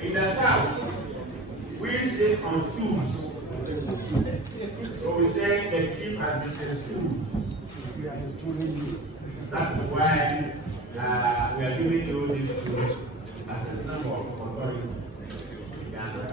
In the south, we sit on stools. So we say the team has been a stool. That is why we are giving you this stool as a symbol of authority in Ghana.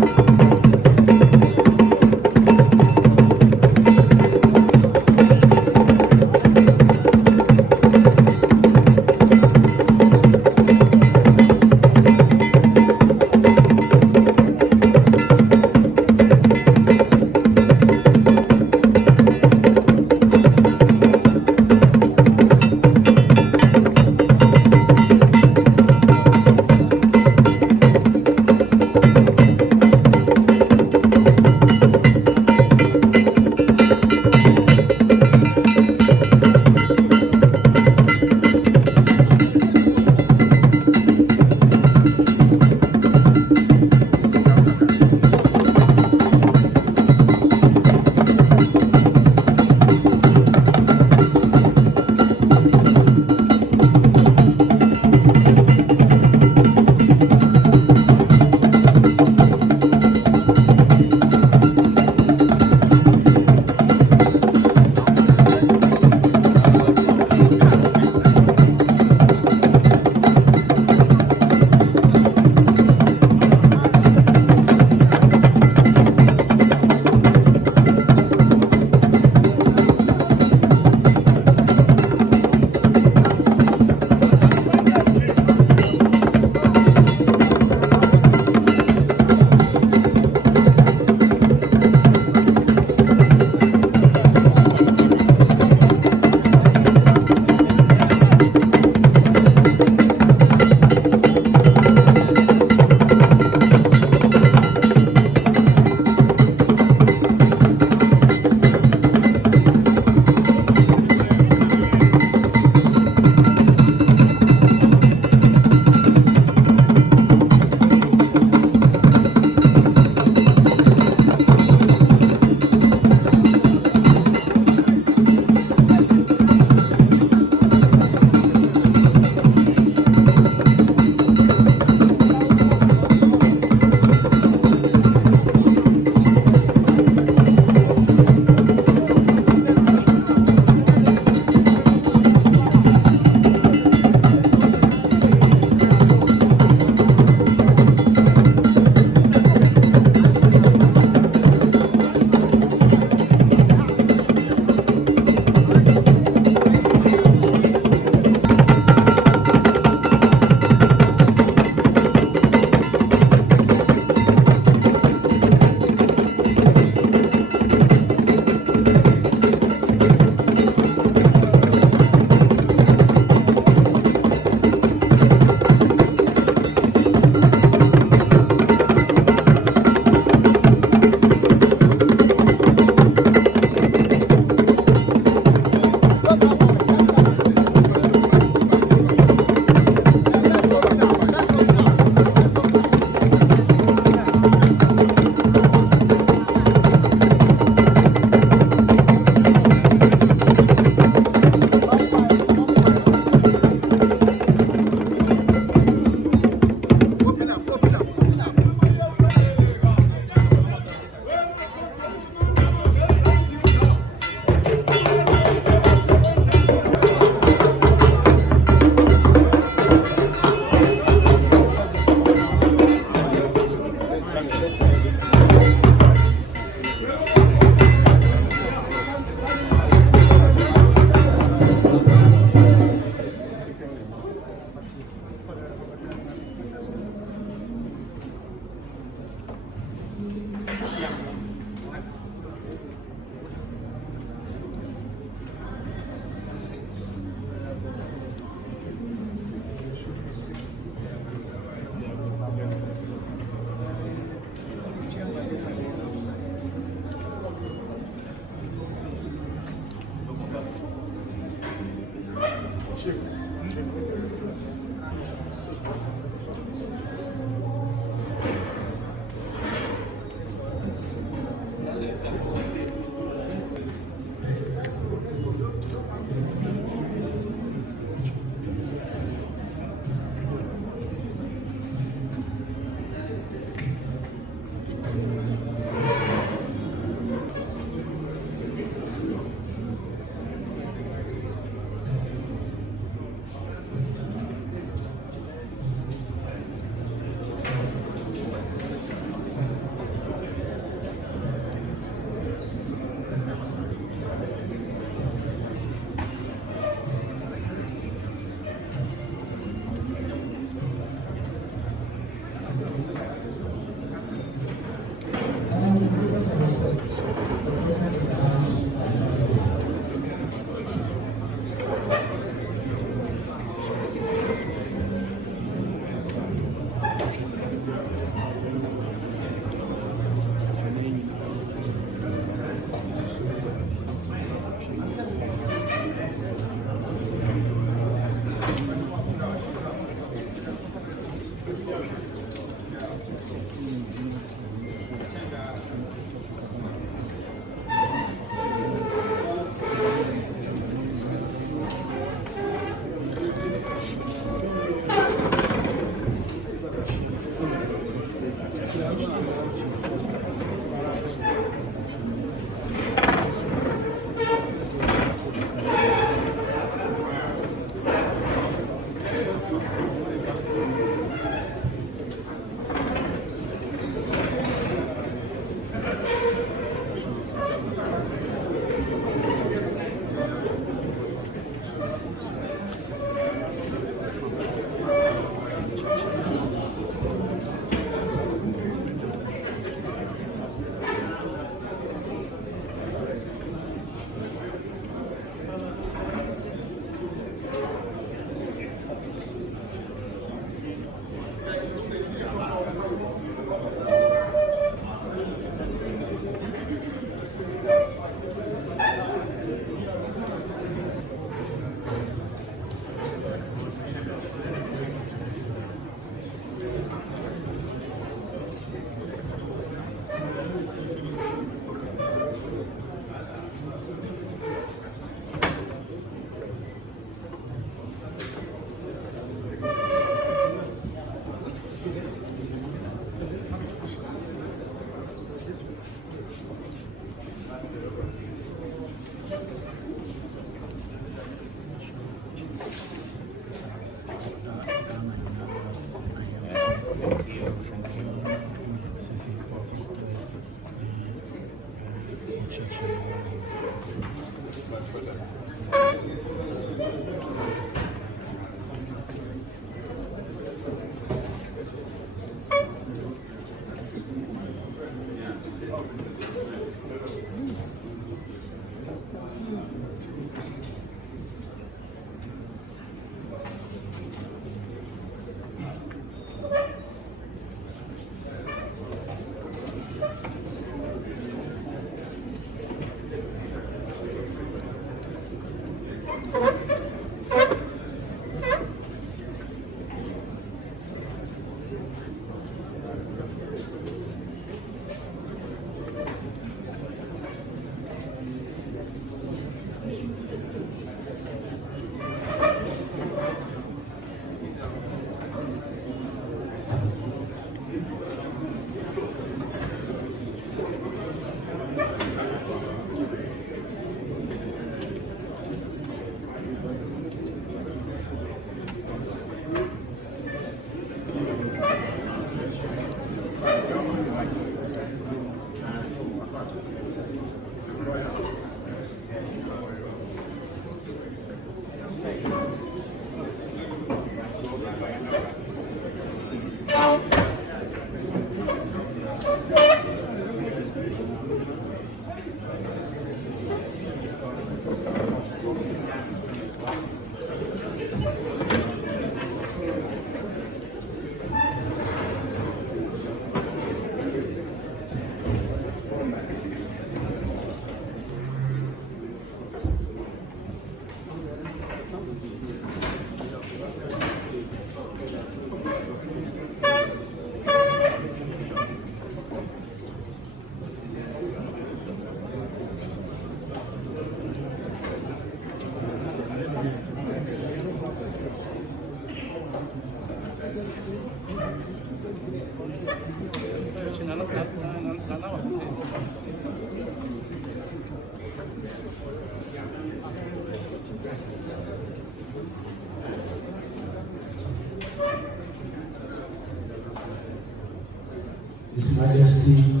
His Majesty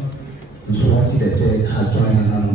Mswati the Third has joined in on.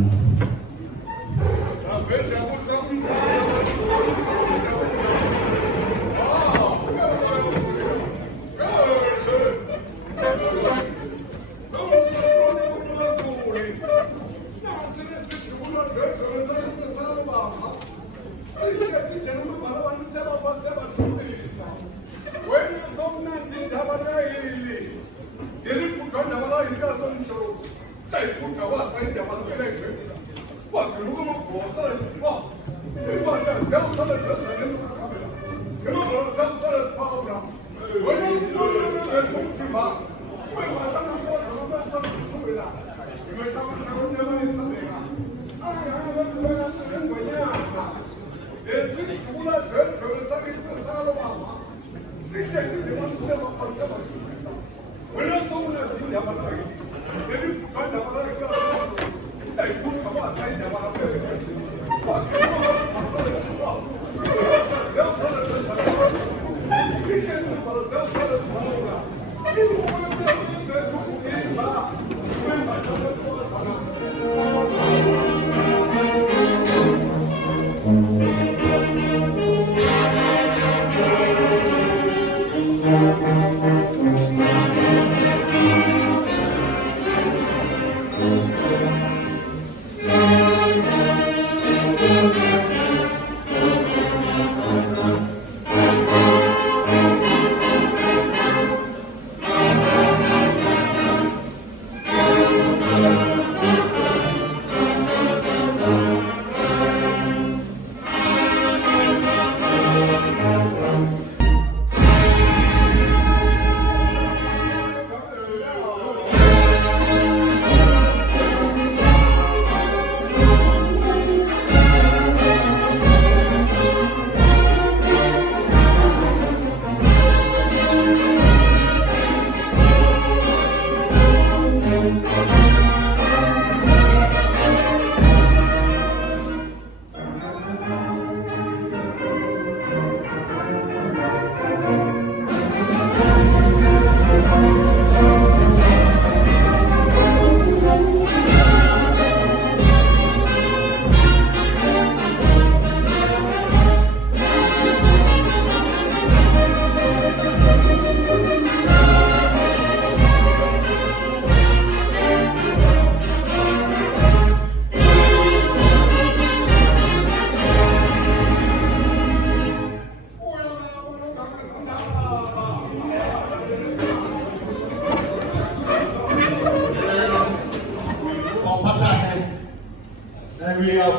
And we have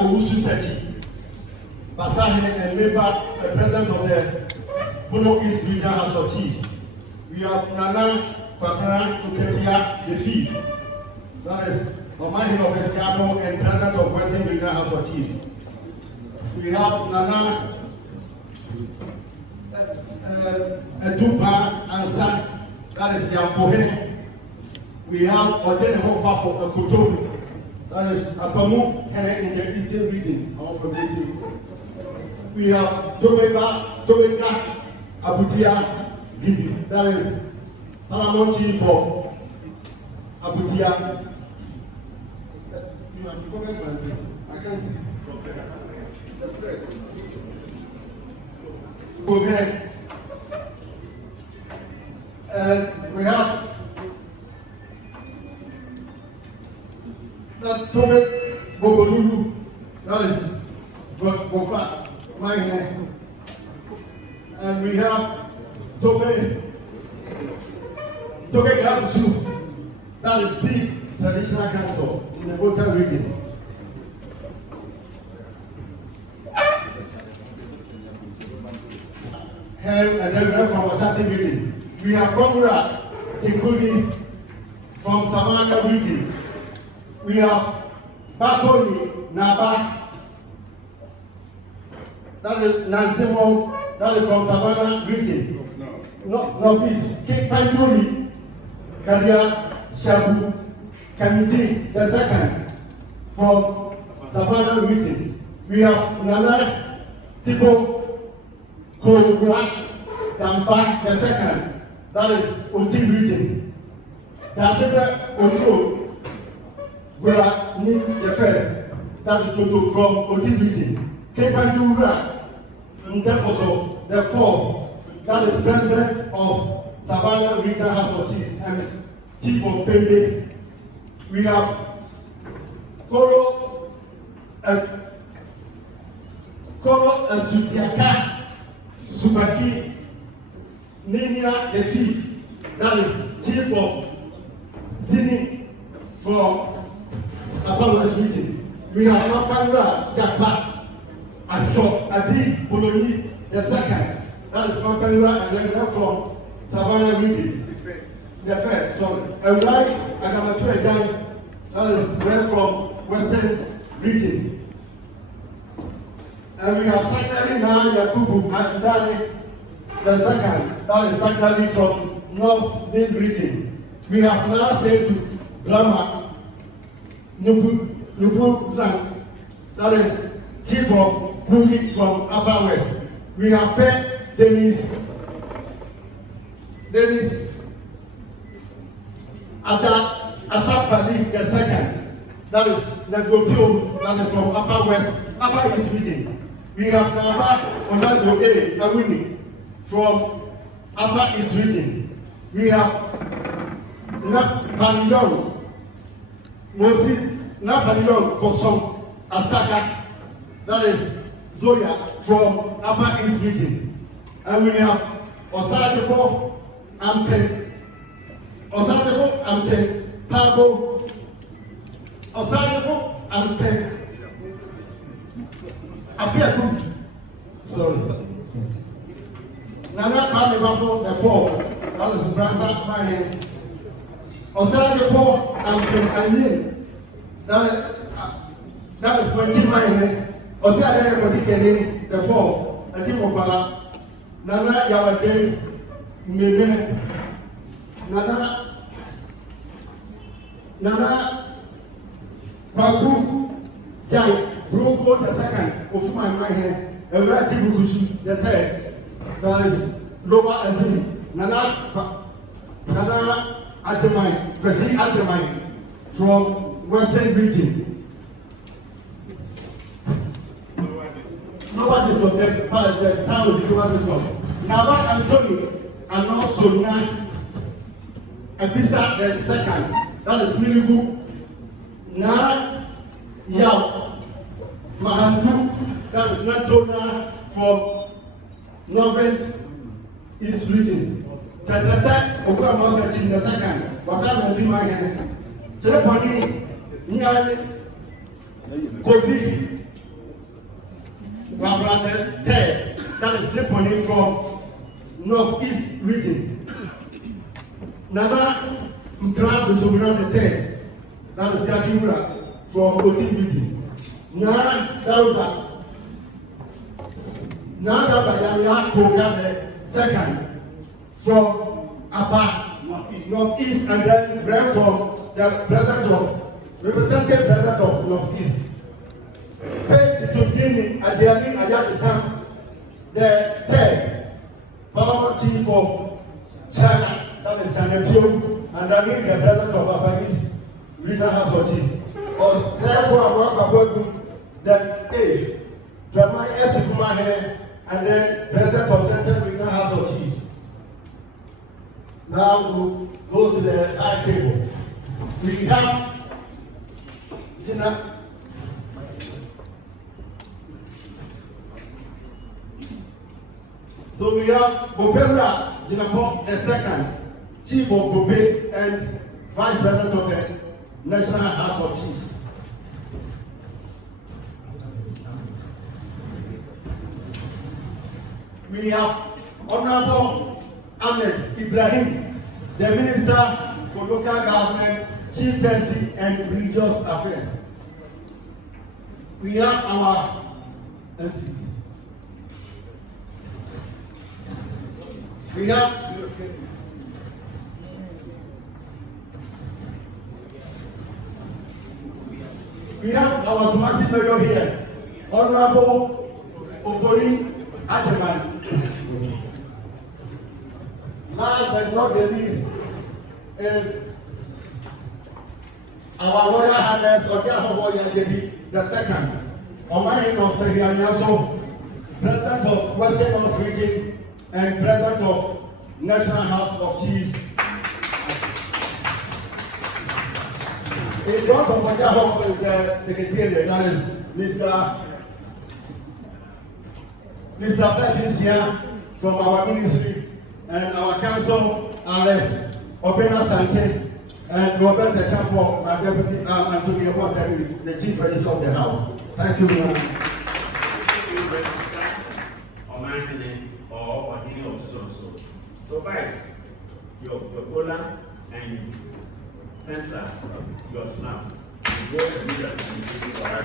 Mswati, and member, the president of the Bono East Regional House of Chiefs. We have Nana Kwabena Uketia, the fifth. That is Dormaahene of Escado and president of Western Regional House of Chiefs. We have Nana Edupa and San, that is Yamfohene. We have Odene Hopa for Koto, that is Akamu in the Eastern region, or from this region. We have Tobeka Abutia Gidi, that is Paramount Chief of Abutia. You have to go back and listen. I can see. Go ahead. And we have that Tobe Bogolulu, that is Vopa, my hand. And we have Tobe Gabusu, that is big traditional council in the Volta region. And then we have from Ashanti region. We have Kongura Kinkuli from Savannah region. We have Bakoni Naba, that is Nansimo, that is from Savannah region. Northeast, Cape Panduri, Kadia Shabu, Kamiti, the second from Savannah region. We have Nana Tipo Kogura Dampa, the second, that is Oti region. Dasibra Otro Gura Ni, the first, that is Toto from Oti region. Kepandura Ndefoso, the fourth, that is president of Savannah Regional House of Chiefs and chief of Pembe. We have Koro and Sutiaka Subaki Nenia the fifth, that is chief of Zini from Upper West region. We have Mapanga Japa Asho Adi Boloni the second, that is Mapanga, and then we have from Savannah region. The first, sorry. And why Agamatu again, that is went from Western region. And we have Sakari now Yakubu and Dani, the second, that is Sakari from North Mid region. We have now said to Drama Nubu Lang, that is Chief of Kuli from Upper West. We have paid Dennis Asapali the second, that is Nagopio, that is from Upper West, Upper East region. We have Naba Orlando A. Awini from Upper East region. We have Napoleon Kosom Asaka, that is Zoya from Upper East region. And we have Osadefo Ampen Pabo Osadefo Ampen Abiaku. Sorry. Nana Pamibafo the fourth, that is Bransa Mahe. Osadefo Ampen Anin, that is 20 Mahe. Osadefo Kosikene the fourth, I think Obala. Nana Yawake Meme Nana Kwaku Jai Broko the second of my mind, a Rati Bukusu the third, that is Lower Azim, Nana Atemai, Presi Atemai from Western region. Nobody's got the town of the Nobody's got. Naba Anthony and also Nan Ebisa the second, that is Miligu. Na Yao Mahandu, that is Natona from Northern East region. Tatata Okwa Mosachin the second, Wasam and Timahan. Telepony Nyali Kofi Wabrande Ted, that is Tripoli from Northeast region. Nana Mkran Bisubran the Ted, that is Katimura from Oti region. Nana Dauda Yamia Koga the second from Apa Northeast, and then ran from the representative president of Northeast. Paid to Guinea at the end of the time, the third paramount chief of China, that is China Pio, and that means the president of Apanis Regional House of Chiefs. Was therefore I work about the eighth, Dormaahene, and then president of Central Regional House of Chiefs. Now we'll go to the high table. We have Gina. So we have Bopera Jinapo the second, Chief of Bobe and Vice President of the National House of Chiefs. We have Honorable Ahmed Ibrahim, the Minister for Local Government, Chieftaincy and Religious Affairs. We have our MC. We have our Kumasi Mayor here, Honorable Ofori Ademan. Last but not the least is our Royal Highness Ogiahobo Yajebi the second, Dormaahene of Sehianyaso, President of Western North Region and President of National House of Chiefs. In front of Ogiahobo is the Secretariat, that is Mr. Befisia from our ministry, and our council, Alice Obena Sante, and Robert the Champo, my deputy, Antonio Water, the chief registrar of the house. Thank you very much. Or any of so. So vice, your cola and central, your snaps. You go and do that for our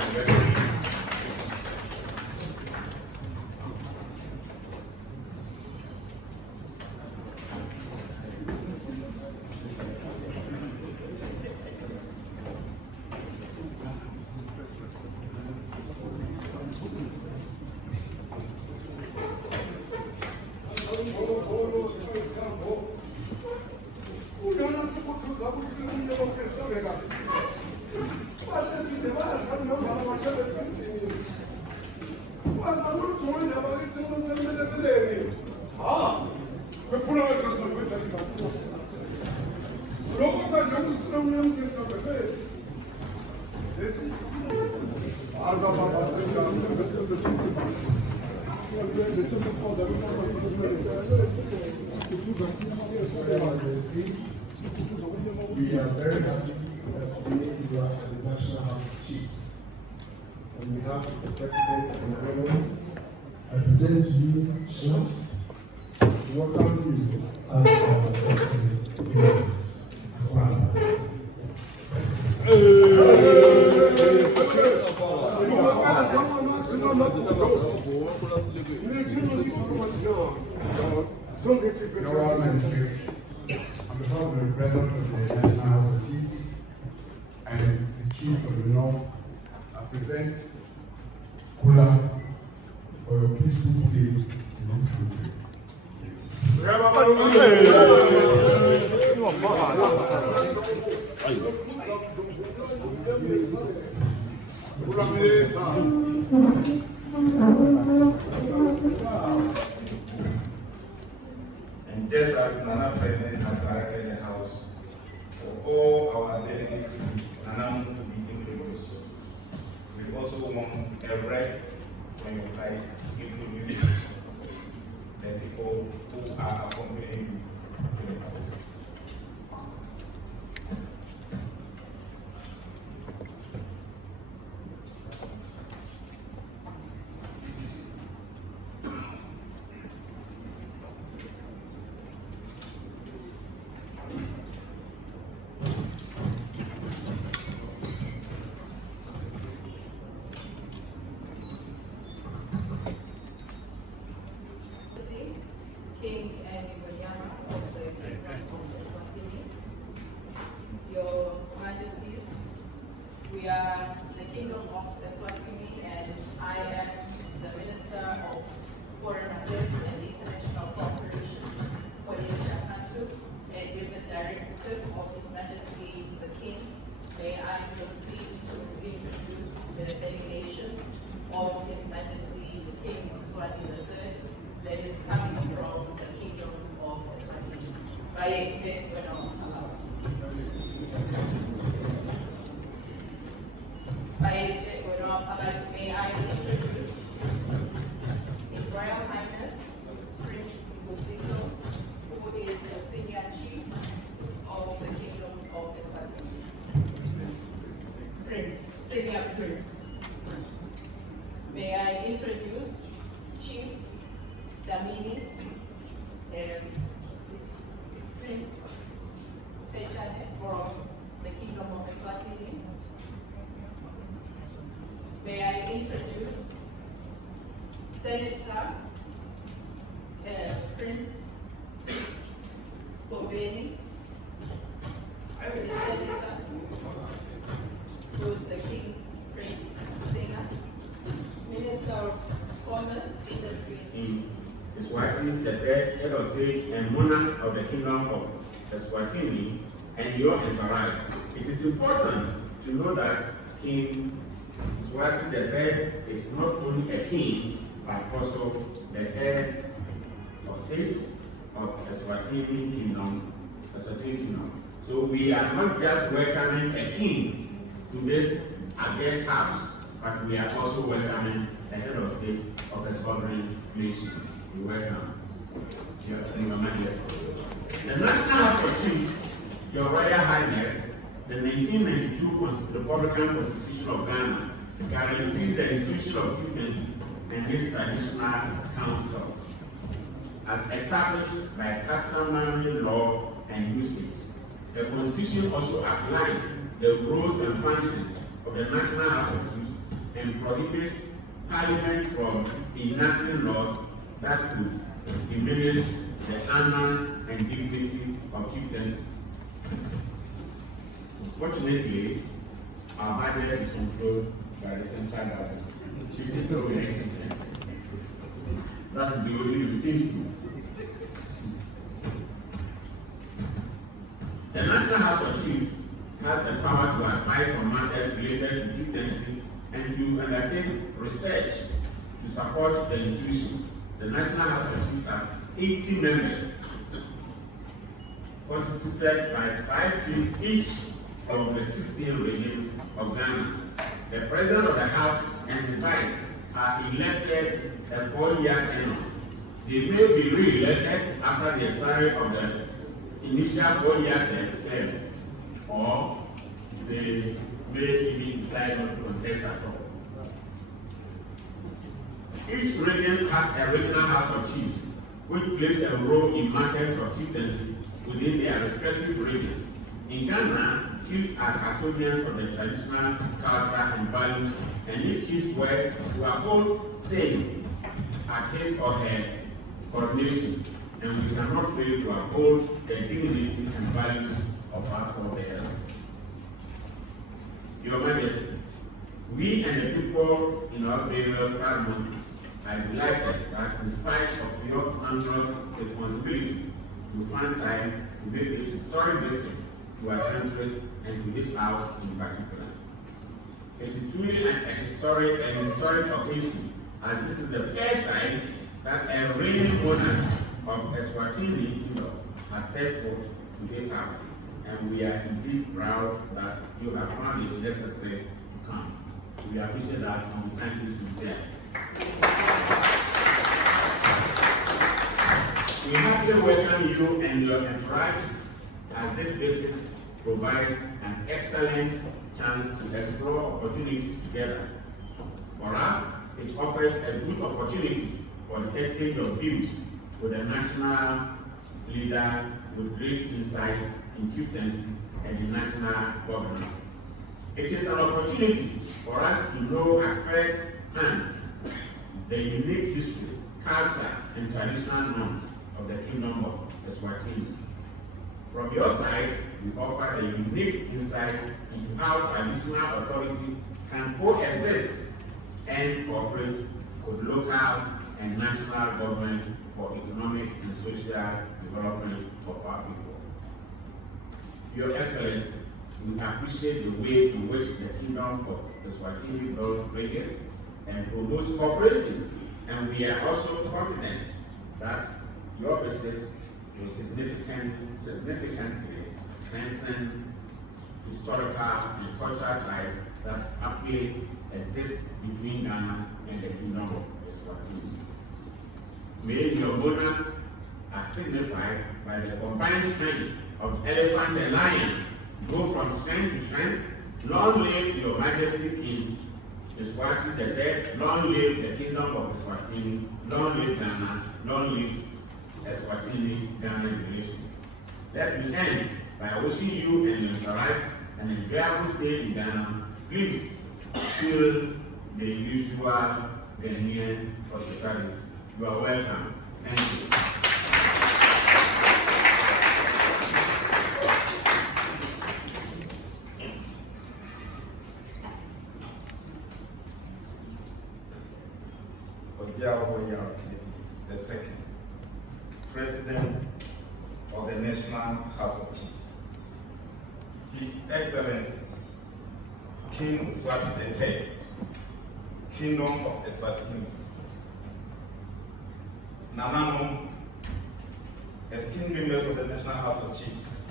We are very happy that today you are the National House of Chiefs. On behalf of the President and the Government, I present to you chiefs to welcome you as our President. On behalf of the President of the National House of Chiefs and the Chief of the North, I present Kula for your peaceful stay in this country. And just as Nana President has directed the House for all our delegates Nana to be introduced, we also want a rep from your side introducing the people who are accompanying you to the House. King and Ibrahima of the Kingdom of Eswatini. Your Majesties, we are the Kingdom of Eswatini and I am the Minister of Foreign Affairs and International Cooperation for the Eswatini and with the directives of His Majesty the King, may I proceed to introduce the delegation of His Majesty the King Mswati III that is coming from the Kingdom of Eswatini. By extent, when allowed. By extent, when allowed, may I introduce His Royal Highness Prince Budiso, who is the Senior Chief of the Kingdom of Eswatini. Prince, Senior Prince. May I introduce Chief Damini, Prince Pechane from the Kingdom of Eswatini. May I introduce Senator Prince Scobeni, the Senator, who is the King's Prince Singer, Minister of Commerce, Industry. Eswatini, the head of state and monarch of the Kingdom of Eswatini, and your entourage. It is important to know that King Mswati III is not only a king, but also the head of state of Eswatini Kingdom, So we are not just welcoming a king to this guest house, but we are also welcoming the head of state of a sovereign nation. We welcome Your Majesty. The National House of Chiefs, Your Royal Highness, the 1992 Republican Constitution of Ghana guarantees the institution of chieftaincy and its traditional councils, as established by customary law and usage. The Constitution also outlines the roles and functions of the National House of Chiefs and prohibits Parliament from enacting laws that could diminish the honor and dignity of chieftaincy. Fortunately, our budget is controlled by the central government. That is the only limitation. The National House of of Chiefs has the power to advise on matters related to chieftaincy and to undertake research to support the institution. The National House of Chiefs has 80 members, constituted by 5 chiefs each from the 16 regions of Ghana. The President of the House and his vice are elected a 4-year tenure. They may be re-elected after the expiry of the initial 4-year term, or they may even decide not to contest at all. Each region has a regional House of Chiefs, which plays a role in matters of chieftaincy within their respective regions. In Ghana, chiefs are custodians of the traditional culture and values, and each chief wears to uphold same at his or her coronation, and we cannot fail to uphold the dignity and values of our forebears. Your Majesty, we and the people in our various provinces are delighted that in spite of your onerous responsibilities, you find time to make this historic visit to our country and to this house in particular. It is truly an historic occasion, as this is the first time that a reigning monarch of Eswatini has set foot to this house, and we are indeed proud that you have found it necessary to come. We appreciate that and we thank you sincerely. We happily welcome you and your entourage, as this visit provides an excellent chance to explore opportunities together. For us, it offers a good opportunity for the exchange of views with a national leader with great insight in chieftaincy and in national governance. It is an opportunity for us to know at first hand the unique history, culture, and traditional norms of the Kingdom of Eswatini. From your side, we offer a unique insights into how traditional authority can coexist and cooperate with local and national government for economic and social development of our people. Your Excellency, we appreciate the way in which the Kingdom of Eswatini builds bridges and promotes cooperation, and we are also confident that your visit will significantly strengthen historical and cultural ties that aptly exist between Ghana and the Kingdom of Eswatini. May your monarch, as signified by the combined strength of elephant and lion, go from strength to strength. Long live your Majesty King Mswati the dead, long live the Kingdom of Eswatini, long live Ghana, long live Eswatini-Ghana relations. Let me end by wishing you and your entourage an enjoyable stay in Ghana. Please feel the usual Ghanaian hospitality. You are welcome. Thank you. The second, President of the National House of Chiefs, His Excellency King Mswati III, Kingdom of Eswatini, Nanano, esteemed members of the National House of Chiefs,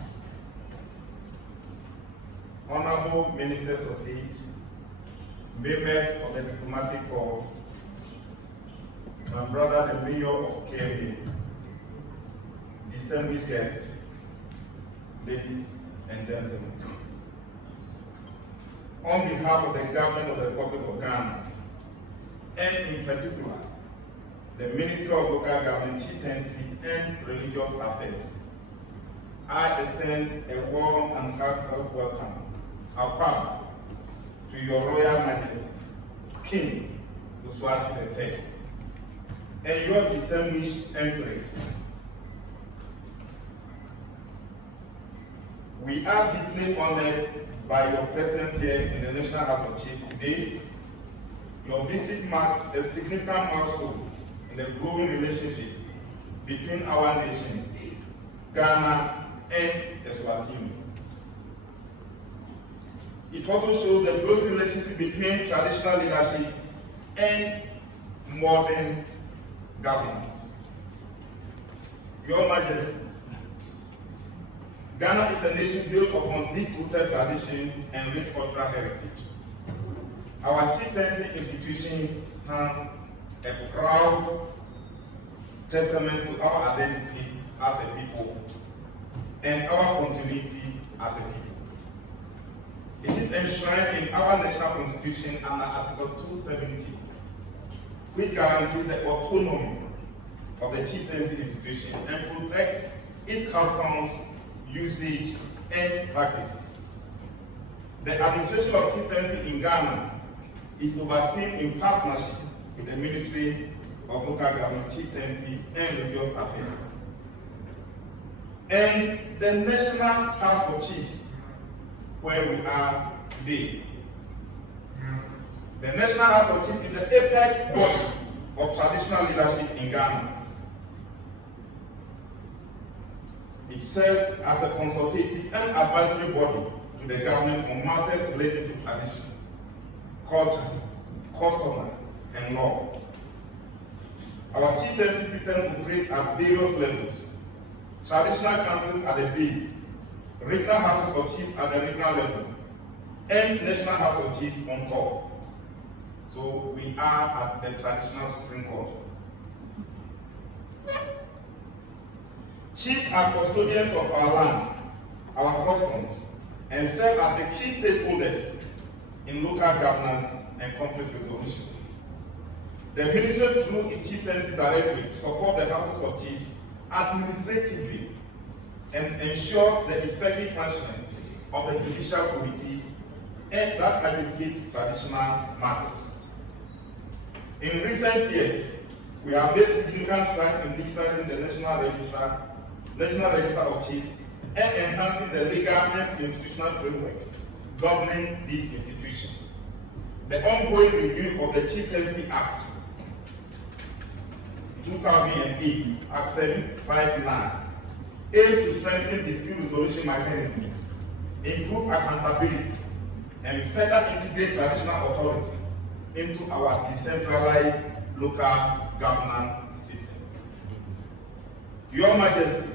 Honorable Ministers of State, members of the Diplomatic Corps, my brother the Mayor of KMA, distinguished guests, ladies and gentlemen. On behalf of the government of the Republic of Ghana, and in particular, the Ministry of Local Government, Chieftaincy and Religious Affairs, I extend a warm and heartfelt welcome, Akwa, to your Royal Majesty, King Mswati III, and your distinguished entourage. We are deeply honored by your presence here in the National House of Chiefs today. Your visit marks a significant milestone in the growing relationship between our nations, Ghana and Eswatini. It also shows the close relationship between traditional leadership and modern governance. Your Majesty, Ghana is a nation built upon deep-rooted traditions and rich cultural heritage. Our chieftaincy institutions stands a proud testament to our identity as a people and our continuity as a people. It is enshrined in our national constitution under Article 270, which guarantees the autonomy of the chieftaincy institutions and protects its customs, usage, and practices. The administration of chieftaincy in Ghana is overseen in partnership with the Ministry of Local Government, Chieftaincy, and Religious Affairs. And the National House of Chiefs, where we are today. The National House of Chiefs is the apex body of traditional leadership in Ghana. It serves as a consultative and advisory body to the government on matters related to tradition, culture, custom, and law. Our chieftaincy system operates at various levels. Traditional councils at the base, regional houses of chiefs at the regional level, and national house of chiefs on top. So we are at the traditional Supreme Court. Chiefs are custodians of our land, our customs, and serve as the key stakeholders in local governance and conflict resolution. The ministry, through its chieftaincy directorate, supports the houses of chiefs administratively and ensures the effective functioning of the judicial committees and that advocate traditional matters. In recent years, we have made significant strides in digitizing the National Register of Chiefs and enhancing the legal and institutional framework governing this institution. The ongoing review of the Chieftaincy Act 2008, Act 759, aims to strengthen dispute resolution mechanisms, improve accountability, and further integrate traditional authority into our decentralized local governance system. Your Majesty,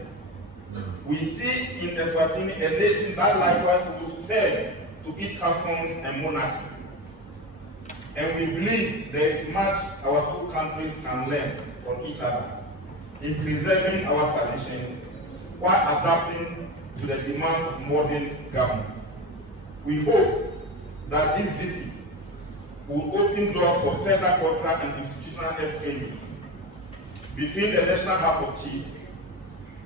we see in Eswatini a nation that likewise was fair to its customs and monarchy. And we believe there is much our two countries can learn from each other in preserving our traditions while adapting to the demands of modern governments. We hope that this visit will open doors for further cultural and institutional exchanges between the National House of Chiefs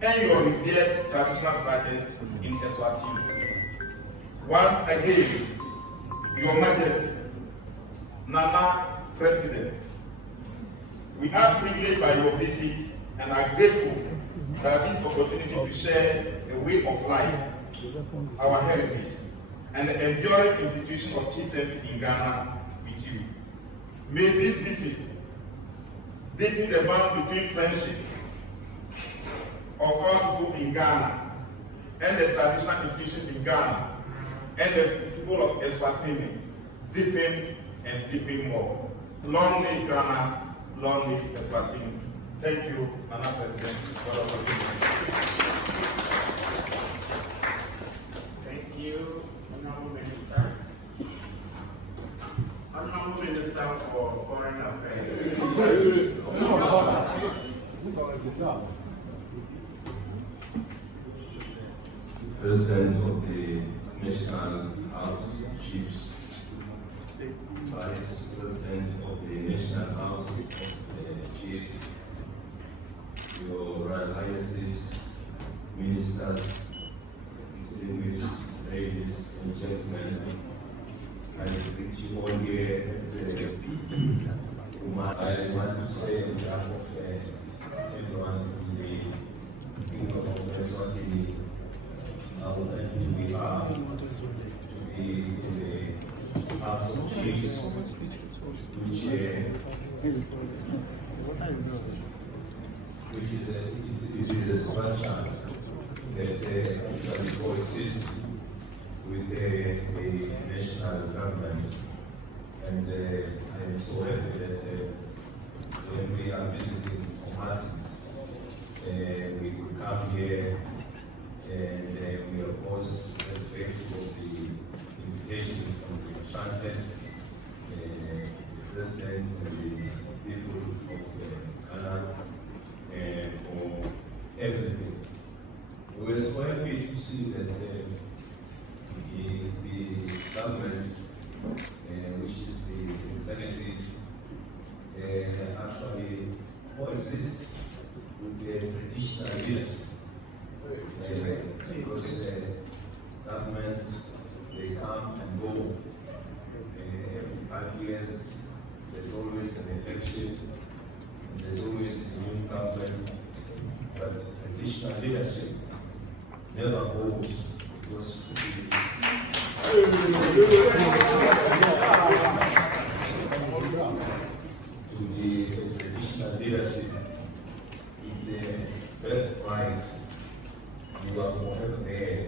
and your revered traditional strategies in Eswatini. Once again, Your Majesty, Nana President, we are privileged by your visit and are grateful that this opportunity to share a way of life, our heritage, and the enduring institution of chieftaincy in Ghana with you. May this visit deepen the bond between friendship of all people in Ghana and the traditional institutions in Ghana and the people of Eswatini deepen and deepen more. Long live Ghana, long live Eswatini. Thank you, Madam President, for the opportunity. Thank you, Honorable Minister. Honorable Minister for Foreign Affairs. President of the National House of Chiefs, Vice President of the National House of Chiefs, Your Royal Highnesses, Ministers, distinguished ladies and gentlemen, I greet you all here I want to say on behalf of everyone in the Kingdom of Eswatini, how happy we are to be in the House of Chiefs, which is a special chance that actually coexist with the the national government. And I am so happy that when we are visiting Kumasi, we could come here, and we of course are grateful of the invitation from the Ashanti, the president and the people of Ghana for everything. We were so happy to see that the government, which is the executive, actually coexist with the traditional leaders. Because governments, they come and go. Every 5 years, there's always an election, and there's always a new government. But traditional leadership never goes, because to the traditional leadership, it's a birthright. You are forever there,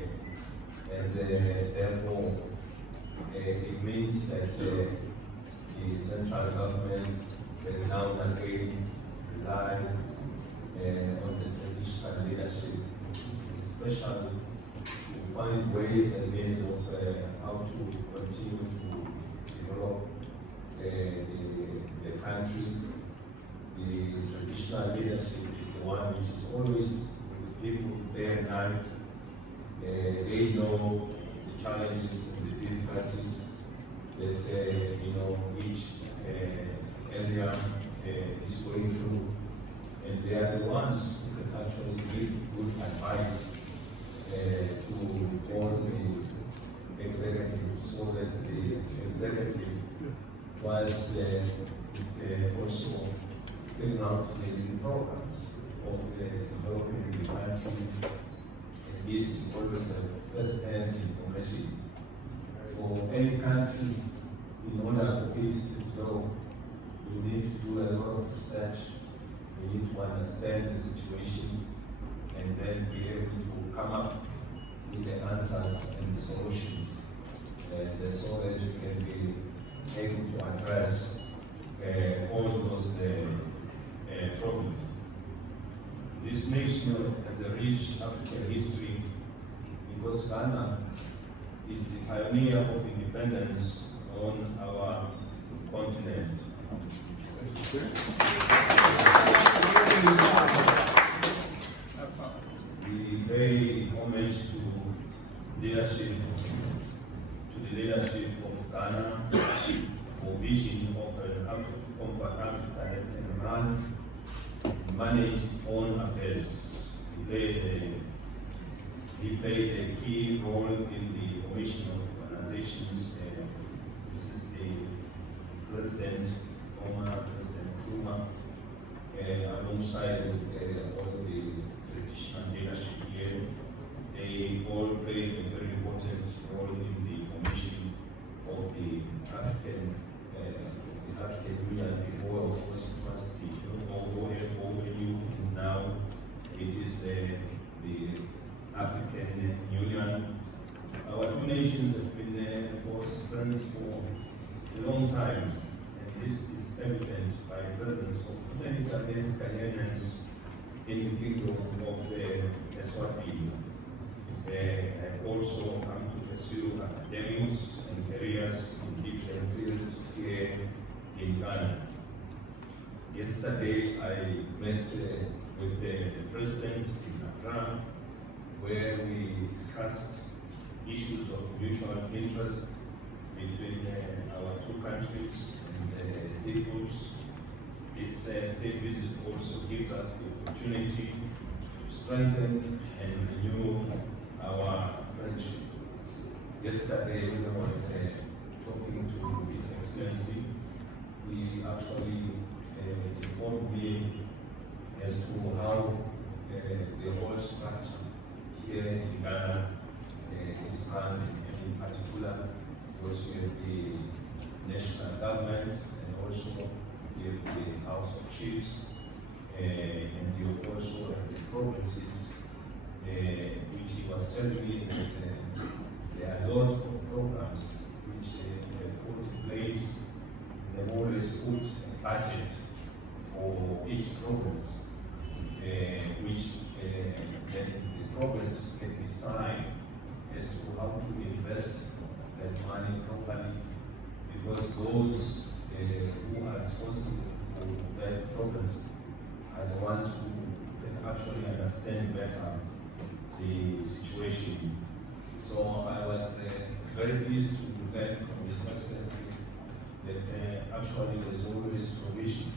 and therefore it means that the central government will now and again rely on the traditional leadership, especially to find ways and means of how to continue to develop the country. The traditional leadership is the one which is always with people day and night. They know the challenges and the difficulties that each area is going through, and they are the ones who can actually give good advice to all the executive, so that the executive, whilst it's also filling out the programs of developing the country, it is always a first-hand information for any country. In order for it to grow, you need to do a lot of research. You need to understand the situation, and then be able to come up with the answers and the solutions, and so that you can be able to address all those problems. This nation has a rich African history, because Ghana is the pioneer of independence on our continent. We pay homage to leadership, to the leadership of Ghana for vision of an Africa that can run, manage its own affairs. He played a key role in the formation of organizations. This is the President, former President Nkrumah, alongside all the traditional leadership here. They all played a very important role in the formation of the African Union. Before, of course, it was the OAU, and now it is the African Union. Our two nations have been friends for a long time, and this is evident by the presence of many Ghanaians in the kingdom of Eswatini. I've also come to pursue academics and careers in different fields here in Ghana. Yesterday, I met with the President in Accra, where we discussed issues of mutual interest between our two countries and peoples. This state visit also gives us the opportunity to strengthen and renew our friendship. Yesterday, when I was talking to His Excellency, he actually informed me as to how the whole structure here in Ghana is run, and in particular also with the national government, and also with the House of Chiefs, and you also have the provinces, which he was telling me that there are a lot of programs which have put in place. They've always put a budget for each province, which the province can decide as to how to invest that money properly, because those who are responsible for that province are the ones who can actually understand better the situation. So I was very pleased to learn from His Excellency that actually there's always provision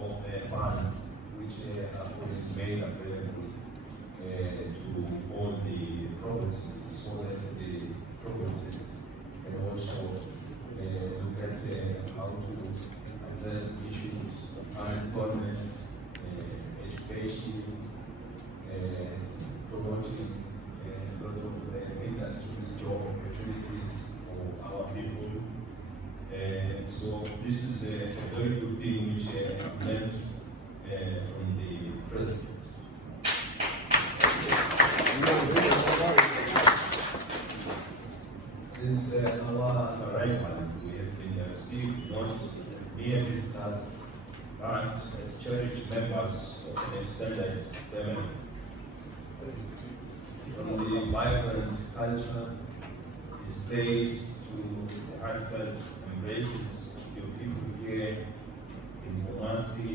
of funds which are always made available to all the provinces, so that the provinces can also look at how to address issues of unemployment, education, promoting a lot of industries, job opportunities for our people. So this is a very good thing which I've learned from the President. Since our arrival, we have been received not as mere visitors, but as cherished members of an extended family. From the vibrant culture displays to the heartfelt embraces of your people here in Kumasi,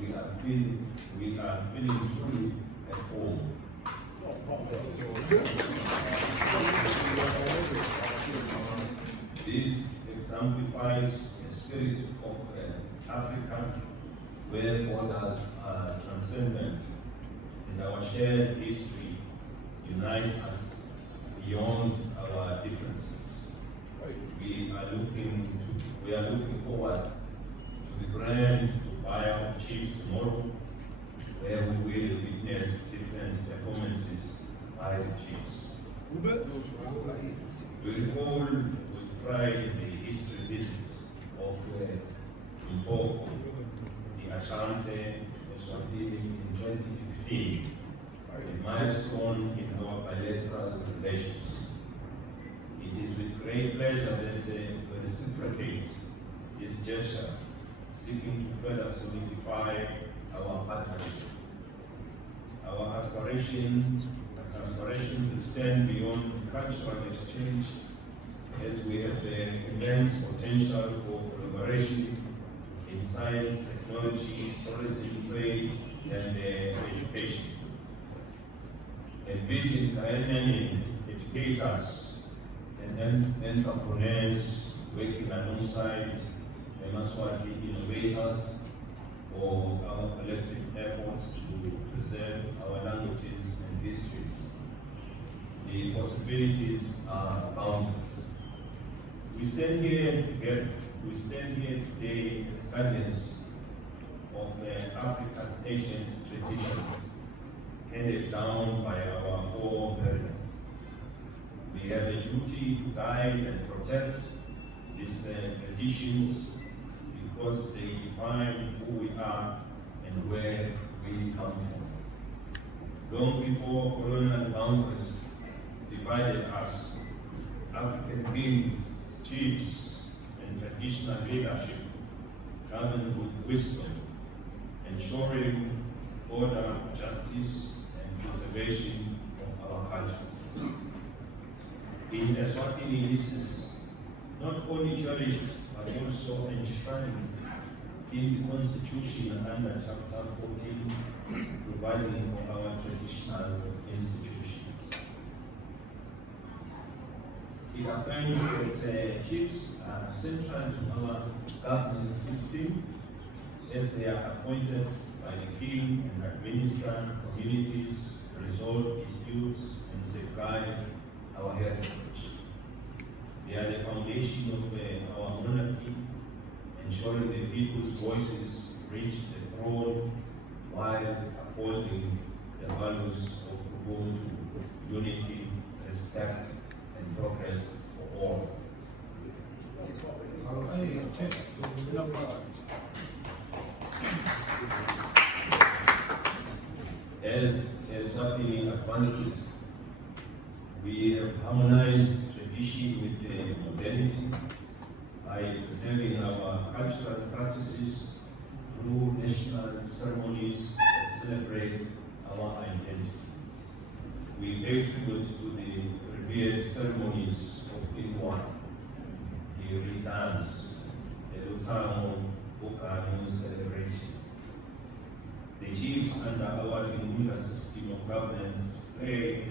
we are feeling truly at home. This exemplifies the spirit of Africa, where borders are transcendent, and our shared history unites us beyond our differences. We are looking forward to the grand Dubai of Chiefs tomorrow, where we will witness different performances by the Chiefs. We recall with pride the history visit of Mpofu, the Ashanti to Eswatini in 2015, a milestone in our bilateral relations. It is with great pleasure that we reciprocate this gesture, seeking to further solidify our partnership. Our aspirations extend beyond cultural exchange, as we have immense potential for collaboration in science, technology, tourism, trade, and education. Envision Ghanaian educators and entrepreneurs working alongside the Mswati innovators for our collective efforts to preserve our languages and histories. The possibilities are boundless. We stand here today as guardians of Africa's ancient traditions handed down by our forebears. We have a duty to guide and protect these traditions, because they define who we are and where we come from. Long before colonial boundaries divided us, African kings, chiefs, and traditional leadership governed with wisdom, ensuring order, justice, and preservation of our cultures. In Eswatini, this is not only cherished, but also enshrined in the Constitution under Chapter 14, providing for our traditional institutions. It affirms that chiefs are central to our governance system, as they are appointed by the king and administer communities, resolve disputes, and safeguard our heritage. They are the foundation of our monarchy, ensuring the people's voices reach the throne while upholding the values of Ubuntu, unity, respect, and progress for all. As Eswatini advances, we have harmonized tradition with the identity by preserving our cultural practices through national ceremonies that celebrate our identity. We pay tribute to the revered ceremonies of IlI, the Redance, the Lutamo, Bukanu celebration. The chiefs under our dignitaries system of governance play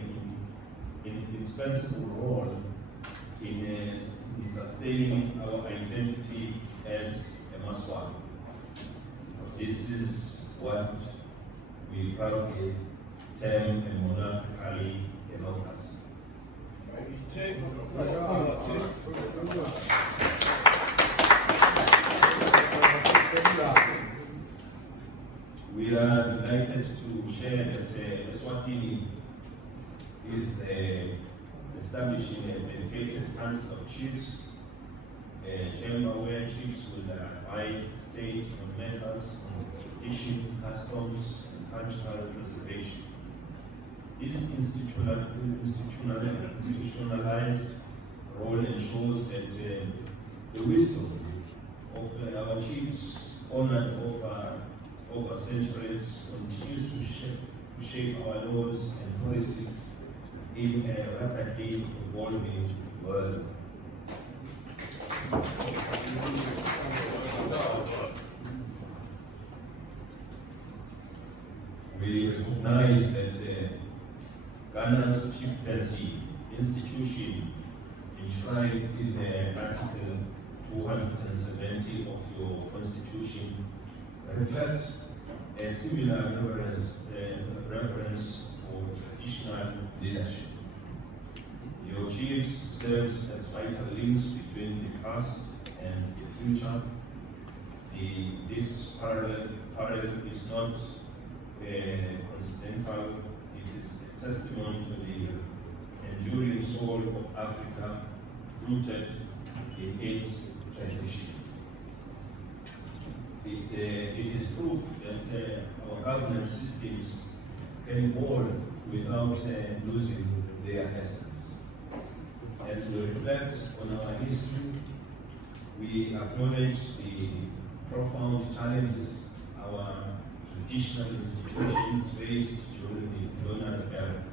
an indispensable role in sustaining our identity as a Mswati. This is what we proudly term a monarchically democracy. We are delighted to share that Eswatini is establishing a dedicated council of chiefs, a chamber where chiefs will advise the state on matters on tradition, customs, and cultural preservation. This institutionalized role ensures that the wisdom of our chiefs, honored over centuries, continues to shape our laws and policies in a rapidly evolving world. We recognize that Ghana's chieftaincy institution enshrined in Article 270 of your constitution reflects a similar reverence for traditional leadership. Your chiefs serves as vital links between the past and the future. This parallel is not coincidental. It is a testimony to the enduring soul of Africa, rooted in its traditions. It is proof that our governance systems can evolve without losing their essence. As we reflect on our history, we acknowledge the profound challenges our traditional institutions faced during the colonial era.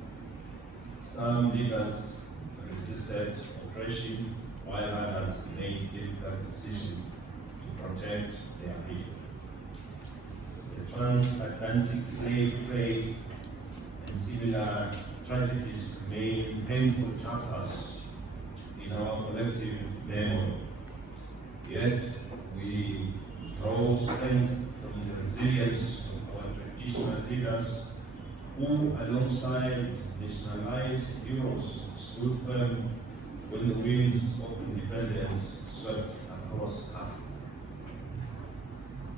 Some leaders resisted oppression, while others made difficult decisions to protect their people. The transatlantic slave trade and similar tragedies remain painful chapters in our collective memory. Yet we draw strength from the resilience of our traditional leaders who, alongside nationalized heroes, stood firm when the winds of independence swept across Africa.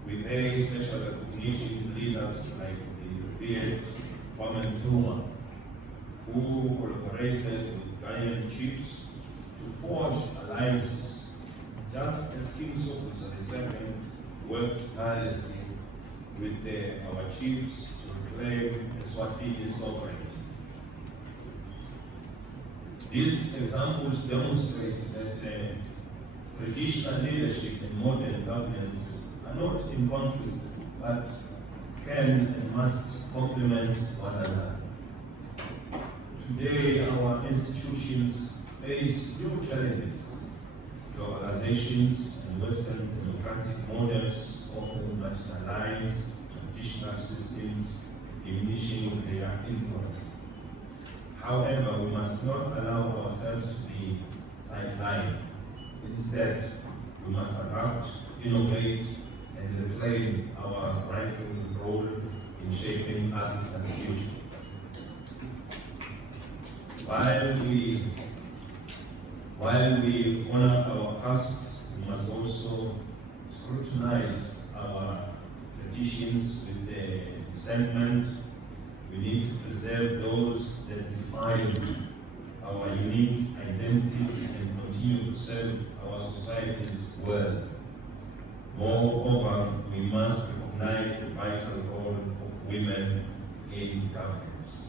We pay special recognition to leaders like the revered Kwame Nkrumah, who collaborated with Ghanaian chiefs to forge alliances, just as King Sokoto II worked tirelessly with our chiefs to reclaim Eswatini's sovereignty. These examples demonstrate that traditional leadership and modern governance are not in conflict, but can and must complement one another. Today, our institutions face new challenges. Globalizations and Western democratic models often marginalize traditional systems, diminishing their influence. However, we must not allow ourselves to be sidelined. Instead, we must adapt, innovate, and reclaim our rightful role in shaping Africa's future. While we honor our past, we must also scrutinize our traditions with discernment. We need to preserve those that define our unique identities and continue to serve our societies well. Moreover, we must recognize the vital role of women in governance.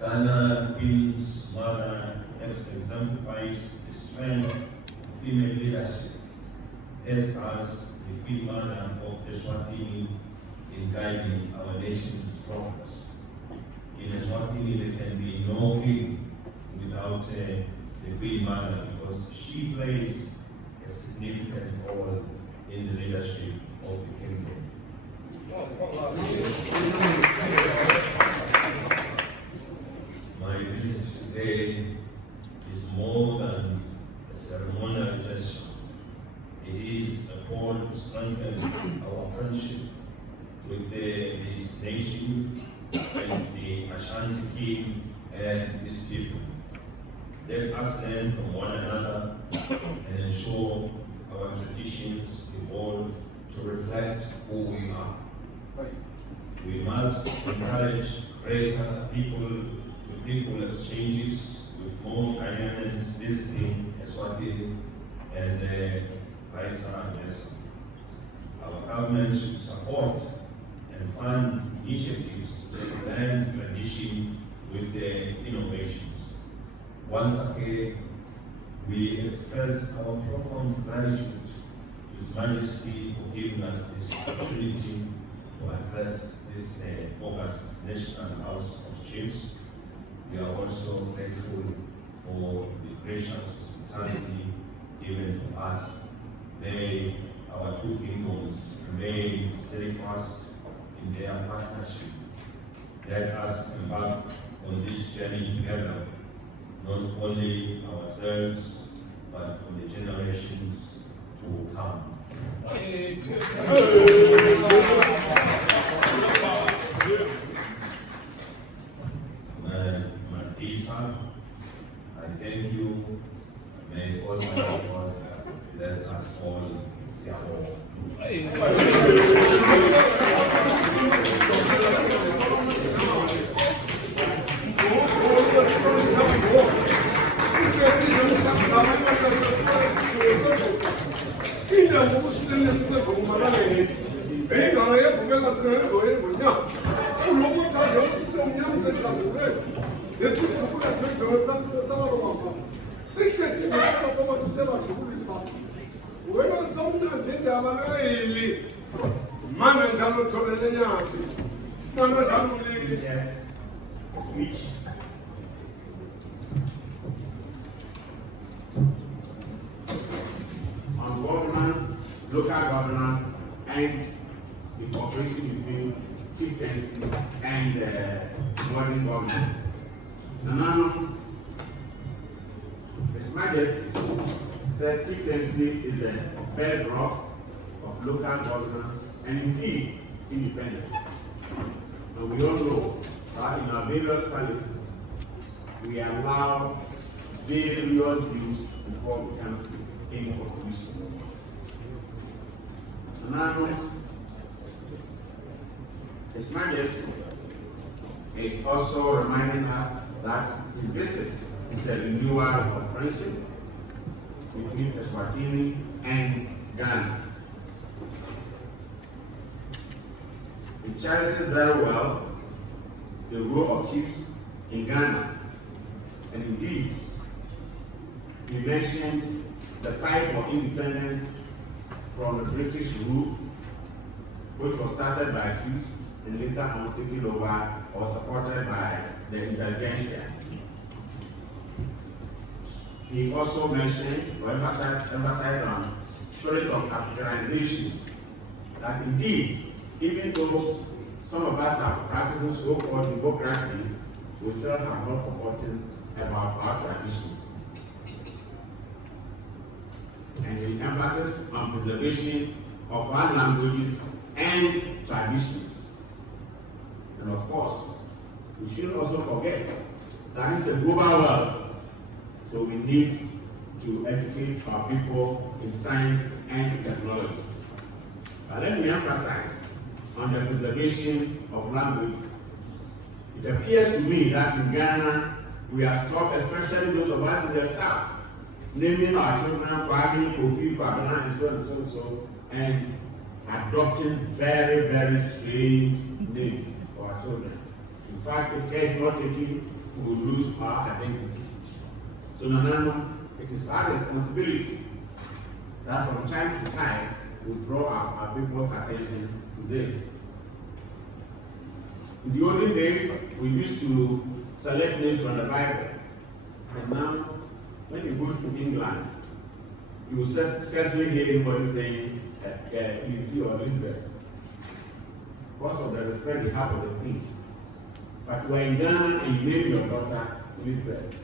Ghana, Queen's Mother exemplifies the strength of female leadership, as does the Queen Mother of Eswatini in guiding our nation's progress. In Eswatini, there can be no king without the Queen Mother, because she plays a significant role in the leadership of the kingdom. My visit today is more than a ceremonial gesture. It is a call to strengthen our friendship with this nation and the Ashanti King and his people. Let us learn from one another and ensure our traditions evolve to reflect who we are. We must encourage greater people-to-people exchanges, with more Ghanaians visiting Eswatini and vice versa. Our government should support and fund initiatives that blend tradition with innovations. Once again, we express our profound gratitude to His Majesty for giving us this opportunity to address this August National House of Chiefs. We are also grateful for the gracious hospitality given to us. May our two kingdoms remain steadfast in their partnership. Let us embark on this journey together, not only ourselves, but for the generations to come. Marisa, I thank you. May Almighty God bless us all. On governance, local governance, and the cooperation between chieftaincy and modern governments. Now, His Majesty says chieftaincy is the bedrock of local governance and indeed independence. And we all know that in our various policies, we allow various views before we come to any conclusion. And now, His Majesty is also reminding us that his visit is a renewal of friendship between Eswatini and Ghana. He cherishes very well the role of chiefs in Ghana, and indeed, he mentioned the fight for independence from the British rule, which was started by chiefs and later on taken over or supported by the intelligentsia. He also mentioned or emphasized on spirit of Africanization, that indeed, even though some of us have practiced so-called democracy, we still have not forgotten about our traditions. And the emphasis on preservation of our languages and traditions. And of course, we shouldn't also forget that it's a global world. So we need to educate our people in science and technology. But let me emphasize on the preservation of languages. It appears to me that in Ghana, we have stopped, especially those of us in the south, naming our children Kwame, Kofi, Kwabena, and so on and so and so, and adopting very, very strange names for our children. In fact, if care is not taken, we will lose our identity. So Nanano, it is our responsibility that from time to time we draw our people's attention to this. In the olden days, we used to select names from the Bible. And now, when you go to England, you will scarcely hear anybody saying IlI or Elizabeth, because of the respect they have for the Queen. But we're in Ghana and you name your daughter Elizabeth.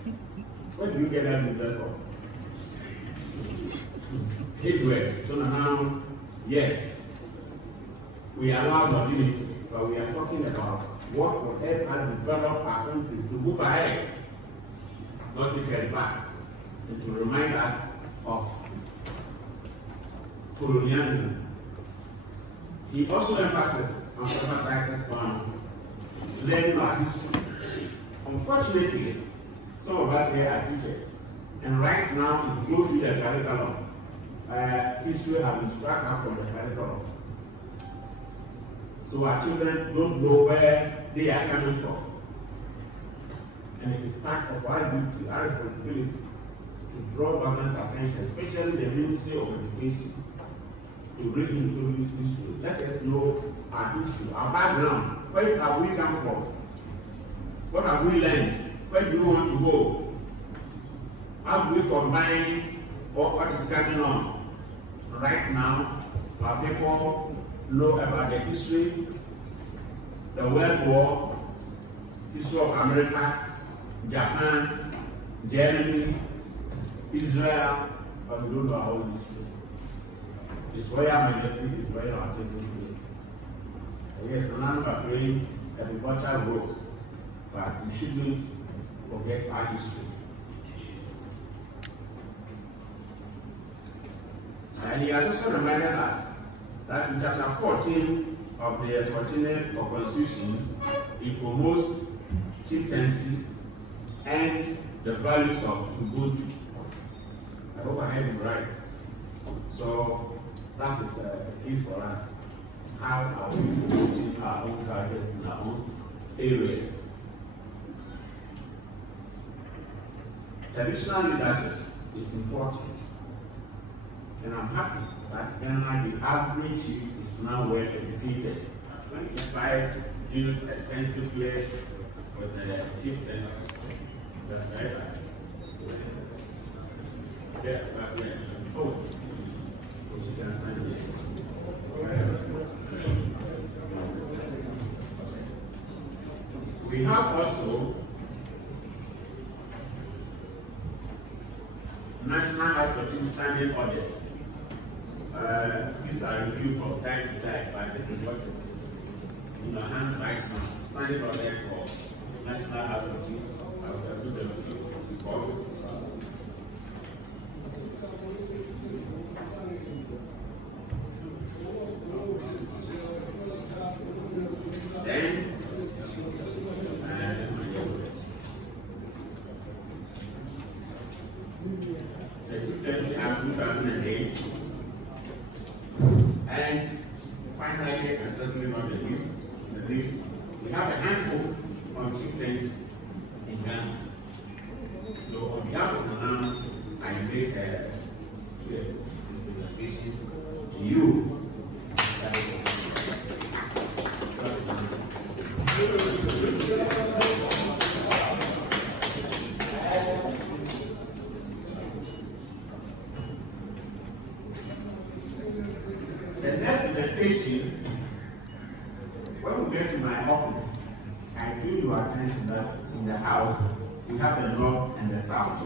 Where do you get that Elizabeth from? Edward. So now, yes, we allow modernity, but we are talking about what will help us develop our country to move ahead, not to get back, and to remind us of colonialism. He also emphasizes on learning our history. Unfortunately, some of us here are teachers, and right now, if you go to the curriculum, history has been struck out from the curriculum. So our children don't know where they are coming from. And it is part of our duty, our responsibility, to draw government's attention, especially the Ministry of Education, to reintroduce history. Let us know our history, our background. Where have we come from? What have we learned? Where do we want to go? How do we combine what is coming on? Right now, our people know about the history, the World War, history of America, Japan, Germany, Israel, but we don't know our own history. It's where our majesty is where our attention is. Yes, the land are playing agricultural role, but we shouldn't forget our history. And he has also reminded us that in chapter 14 of the Eswatini Constitution, it promotes chieftaincy and the values of Ubuntu. I hope I have it right. So that is a key for us. How are we promoting our own cultures in our own areas? Traditional leadership is important. And I'm happy that Ghana, the average chief is now well educated. 25 deals extensively with the chieftains. Yeah, yes. Oh, you can stand here. We have also National Eswatini standing orders. These are reviewed from time to time, but this is what is in your hands right now. Standing orders for National Eswatini. I will do the review before. Then, the Chieftaincy Act 2008, and finally, and certainly not the least, we have a handbook on chieftains in Ghana. So, on behalf of Ghana, I make this presentation to you. The next presentation, when we get to my office, I do your attention that in the house we have the north and the south.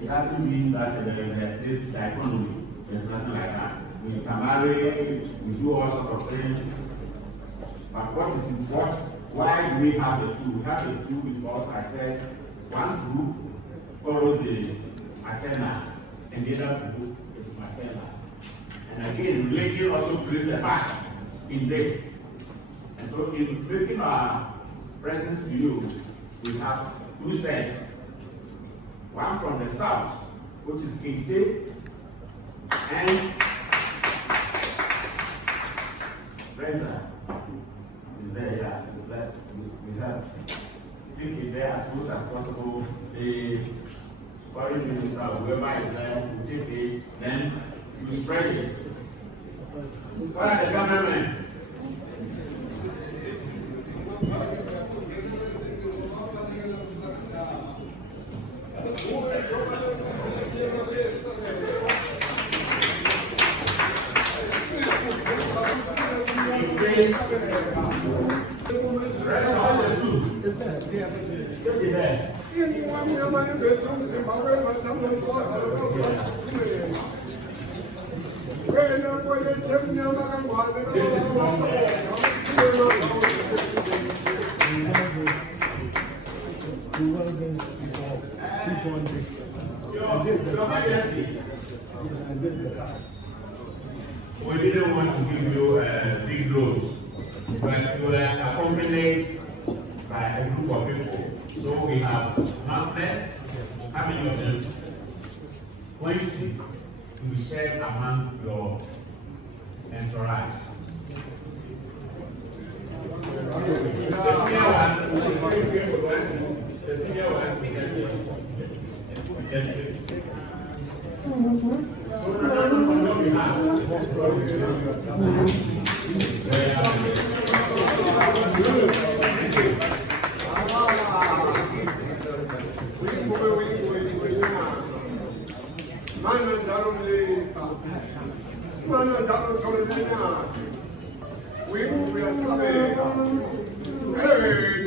It doesn't mean that this dichotomy, there's nothing like that. We can marry, we do all sorts of things. But what is important, why do we have the two? We have the two because I said one group follows the maternal and the other group is maternal. And again, religion also plays a part in this. And so in making our presence to you, we have two sets. One from the south, which is Keynote, and Reza is there, yeah. We have take it there as close as possible. foreign minister, whoever is there, will take it, then you spread it. What are the cameramen? We didn't want to give you big loads, but you were accompanied by a group of people. So we have markers, how many of them? 20 to be shared among your entourage. The senior one, we are